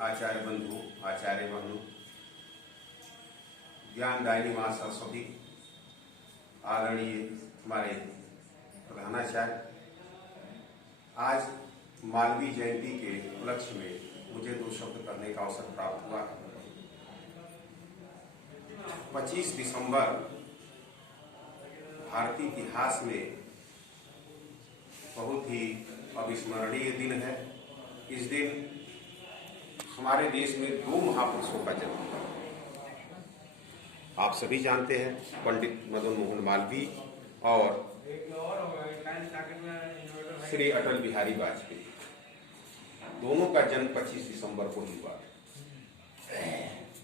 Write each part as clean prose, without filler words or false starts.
आचार्य बंधु, आचार्य बंधु, ज्ञानदायिनी मां सरस्वती, आदरणीय हमारे प्रधानाचार्य, आज मालवीय जयंती के उपलक्ष्य में मुझे 2 शब्द करने का अवसर प्राप्त हुआ। 25 दिसंबर भारतीय इतिहास में बहुत ही अविस्मरणीय दिन है। इस दिन हमारे देश में 2 महापुरुषों का जन्म हुआ। आप सभी जानते हैं, पंडित मदन मोहन मालवीय और श्री अटल बिहारी वाजपेयी, दोनों का जन्म 25 दिसंबर को ही हुआ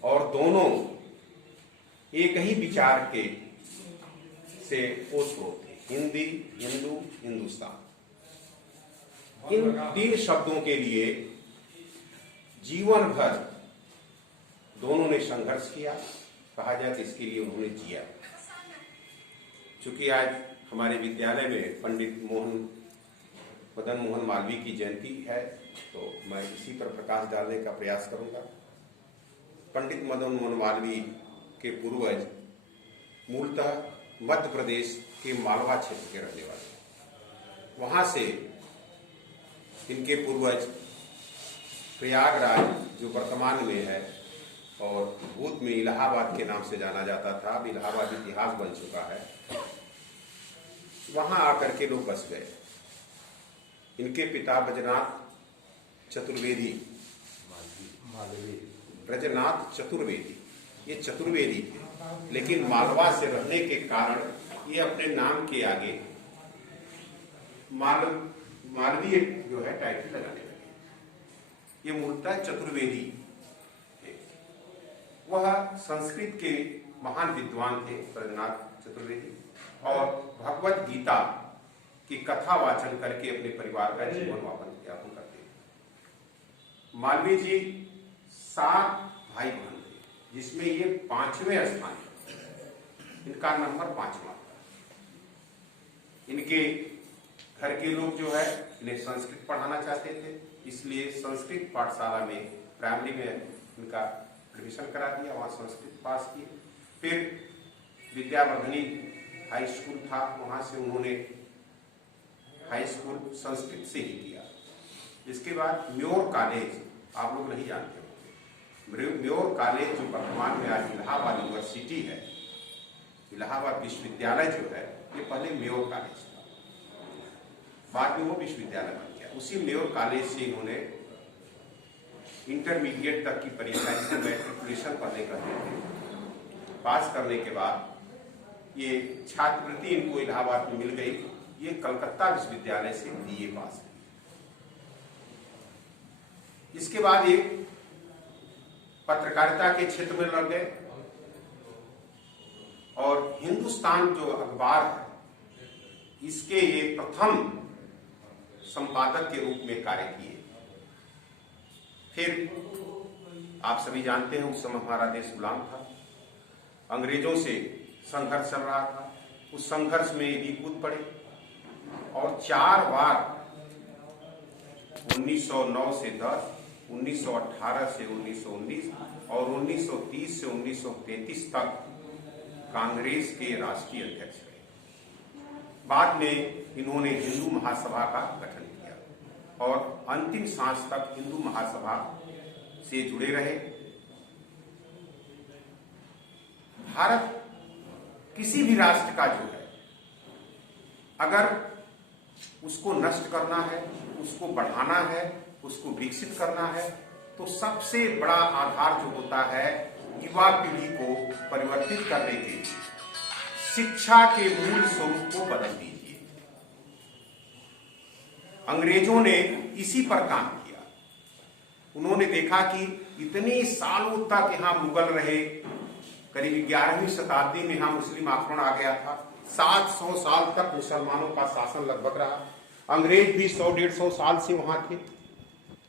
और दोनों एक ही विचार के से ओतप्रोत थे, हिंदी, हिंदू, हिंदुस्तान। इन 3 शब्दों के लिए जीवन भर दोनों ने संघर्ष किया, कहा जाए तो इसके लिए उन्होंने जिया। चूंकि आज हमारे विद्यालय में पंडित मदन मोहन मालवीय की जयंती है, तो मैं इसी पर प्रकाश डालने का प्रयास करूंगा। पंडित मदन मोहन मालवीय के पूर्वज मूलतः मध्य प्रदेश के मालवा क्षेत्र के रहने वाले, वहां से इनके पूर्वज प्रयागराज, जो वर्तमान में है और भूत में इलाहाबाद के नाम से जाना जाता था, अब इलाहाबाद इतिहास बन चुका है, वहां आकर के लोग बस गए। इनके पिता ब्रजनाथ चतुर्वेदी, ब्रजनाथ चतुर्वेदी, ये चतुर्वेदी थे, लेकिन मालवा से रहने के कारण ये अपने नाम के आगे मालवीय जो है टाइटल लगाने लगे। ये मूलतः चतुर्वेदी थे। वह संस्कृत के महान विद्वान थे ब्रजनाथ चतुर्वेदी, और भगवत गीता की कथा वाचन करके अपने परिवार का जीवन यापन करते थे। मालवीय जी 7 भाई बहन थे, जिसमें ये 5वें स्थान पर, इनका नंबर 5वां था। इनके घर के लोग जो है इन्हें संस्कृत पढ़ाना चाहते थे, इसलिए संस्कृत पाठशाला में प्राइमरी में इनका एडमिशन करा दिया, वहां संस्कृत पास किए। फिर विद्यावर्धनी हाई स्कूल था, वहां से उन्होंने हाई स्कूल संस्कृत से ही किया। इसके बाद म्योर कॉलेज, आप लोग नहीं जानते होंगे, म्योर कॉलेज जो वर्तमान में आज इलाहाबाद यूनिवर्सिटी है, इलाहाबाद विश्वविद्यालय जो है, ये पहले म्योर कॉलेज था, बाद में वो विश्वविद्यालय बन गया। उसी म्योर कॉलेज से इन्होंने इंटरमीडिएट तक की परीक्षा, इसमें मैट्रिकुलेशन पढ़ने करते थे। पास करने के बाद ये छात्रवृत्ति इनको इलाहाबाद में मिल गई। ये कलकत्ता विश्वविद्यालय से बीए पास हुई। इसके बाद ये पत्रकारिता के क्षेत्र में लग गए और हिंदुस्तान जो अखबार है, इसके ये प्रथम संपादक के रूप में कार्य किए। फिर आप सभी जानते हैं, उस समय हमारा देश गुलाम था, अंग्रेजों से संघर्ष चल रहा था। उस संघर्ष में भी कूद पड़े और 4 बार 1909 से 10, 1918 से 1919 और 1930 से 1933 तक कांग्रेस के राष्ट्रीय अध्यक्ष रहे। बाद में इन्होंने हिंदू महासभा का गठन किया और अंतिम सांस तक हिंदू महासभा से जुड़े रहे। भारत किसी भी राष्ट्र का जो है, अगर उसको नष्ट करना है, उसको बढ़ाना है, उसको विकसित करना है, तो सबसे बड़ा आधार जो होता है, युवा पीढ़ी को परिवर्तित करने के शिक्षा के मूल स्वरूप को बदल दीजिए। अंग्रेजों ने इसी पर काम किया। उन्होंने देखा कि इतने सालों तक यहाँ मुगल रहे, करीब 11वीं शताब्दी में यहाँ मुस्लिम आक्रमण आ गया था, 700 साल तक मुसलमानों का शासन लगभग रहा, अंग्रेज भी 100-150 साल से वहां थे,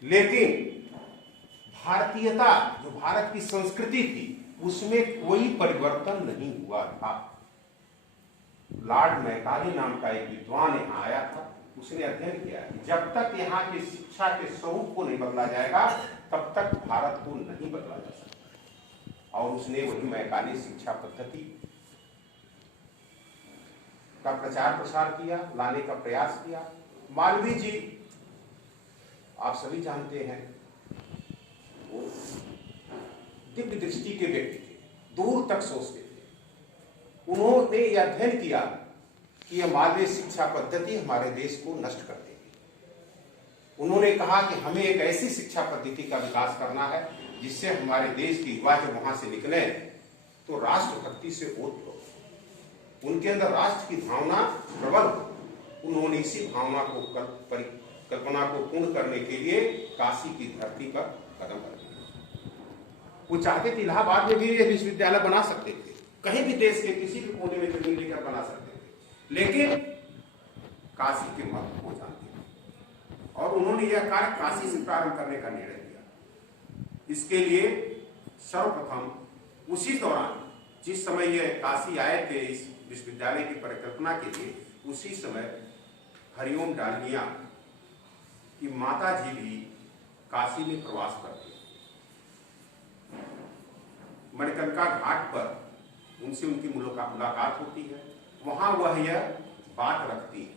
लेकिन भारतीयता जो भारत की संस्कृति थी, उसमें कोई परिवर्तन नहीं हुआ था। लॉर्ड मैकाले नाम का एक विद्वान यहाँ आया था, उसने अध्ययन किया कि जब तक यहाँ की शिक्षा के स्वरूप को नहीं बदला जाएगा तब तक भारत को नहीं बदला जा सकता। और उसने वही मैकानी शिक्षा पद्धति का प्रचार प्रसार किया, लाने का प्रयास किया। मालवीय जी आप सभी जानते हैं, वो दिव्य दृष्टि के व्यक्ति थे, दूर तक सोचते थे। उन्होंने यह अध्ययन किया कि यह मालवीय शिक्षा पद्धति हमारे देश को नष्ट कर देगी। उन्होंने कहा कि हमें एक ऐसी शिक्षा पद्धति का विकास करना है जिससे हमारे देश के युवा जब वहां से निकले तो राष्ट्रभक्ति से ओत हो, उनके अंदर राष्ट्र की भावना प्रबल हो। उन्होंने इसी भावना को परिकल्पना को पूर्ण करने के लिए काशी की धरती पर कदम रख दिया। वो चाहते थे इलाहाबाद में भी ये विश्वविद्यालय बना सकते थे, कहीं भी देश के किसी भी कोने में जमीन लेकर बना सकते थे, लेकिन काशी के महत्व को जानते थे और उन्होंने यह कार्य काशी से प्रारंभ करने का निर्णय लिया। इसके लिए सर्वप्रथम उसी दौरान जिस समय ये काशी आए थे इस विश्वविद्यालय की परिकल्पना के लिए, उसी समय हरिओम डालमिया की माता जी भी काशी में प्रवास करती है। मणिकर्णिका घाट पर उनसे उनकी मुलाकात होती है। वहां वह यह बात रखती है,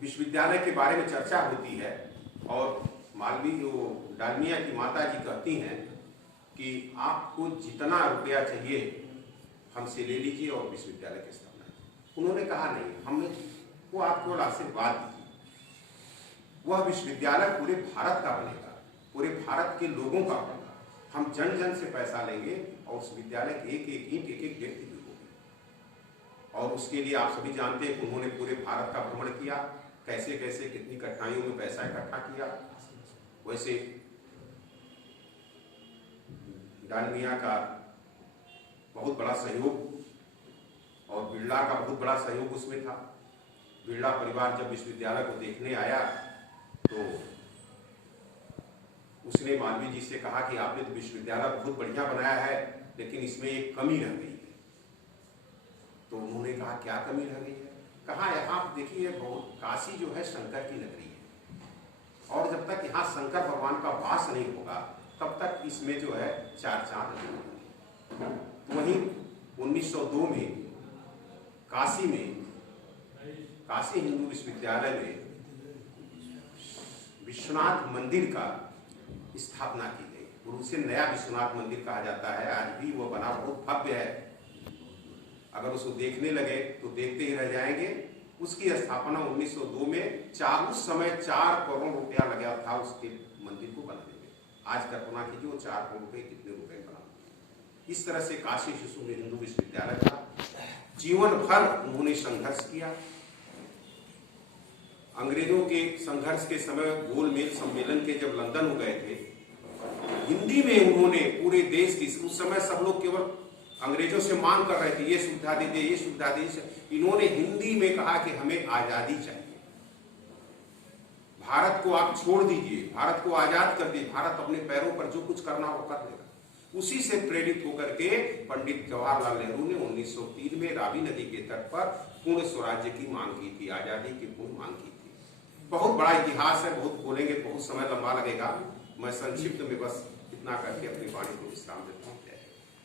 विश्वविद्यालय के बारे में चर्चा होती है और मालवीय जो डालमिया की माता जी कहती हैं कि आपको जितना रुपया चाहिए हमसे ले लीजिए और विश्वविद्यालय की स्थापना कीजिए। उन्होंने कहा नहीं, हमें वो आपको आशीर्वाद दीजिए, वह विश्वविद्यालय पूरे भारत का बनेगा, पूरे भारत के लोगों का बनेगा। हम जन जन से पैसा लेंगे और उस विद्यालय के एक एक ईंट एक एक व्यक्ति भी होगी। और उसके लिए आप सभी जानते हैं कि उन्होंने पूरे भारत का भ्रमण किया, कैसे कैसे कितनी कठिनाइयों में पैसा इकट्ठा किया। वैसे डालमिया का बहुत बड़ा सहयोग और बिरला का बहुत बड़ा सहयोग उसमें था। बिरला परिवार जब विश्वविद्यालय को देखने आया तो उसने मालवीय जी से कहा कि आपने तो विश्वविद्यालय बहुत बढ़िया बनाया है, लेकिन इसमें एक कमी रह गई है। तो उन्होंने कहा क्या कमी रह गई है? कहा यहाँ देखिए, बहुत काशी जो है शंकर की नगरी है और जब तक यहाँ शंकर भगवान का वास नहीं होगा तब तक इसमें जो है चार चांद नहीं होंगे। तो वहीं 1902 में काशी हिंदू विश्वविद्यालय में विश्वनाथ मंदिर का स्थापना की गई। और उसे नया विश्वनाथ मंदिर कहा जाता है। आज भी वो बना बहुत भव्य है, अगर उसको देखने लगे तो देखते ही रह जाएंगे। उसकी स्थापना 1902 में उस समय 4 करोड़ रुपया लगा था उसके मंदिर को बनाने में। आज कल्पना कीजिए वो 4 करोड़ रुपये कितने रुपए बना। इस तरह से काशी शिशु हिंदू विश्वविद्यालय था। जीवन भर उन्होंने संघर्ष किया। अंग्रेजों के संघर्ष के समय गोलमेज सम्मेलन के जब लंदन हो गए थे, हिंदी में उन्होंने पूरे देश की, उस समय सब लोग केवल अंग्रेजों से मांग कर रहे थे ये सुविधा दे दे, ये सुविधा दे। इन्होंने हिंदी में कहा कि हमें आजादी चाहिए, भारत को आप छोड़ दीजिए, भारत को आजाद कर दीजिए, भारत अपने पैरों पर जो कुछ करना हो कर लेगा। उसी से प्रेरित होकर के पंडित जवाहरलाल नेहरू ने 1903 में रावी नदी के तट पर पूर्ण स्वराज्य की मांग की थी, आजादी की पूर्ण मांग की थी। बहुत बड़ा इतिहास है, बहुत बोलेंगे, बहुत समय लंबा लगेगा। मैं संक्षिप्त में बस इतना करके अपनी वाणी को विश्राम देता हूँ।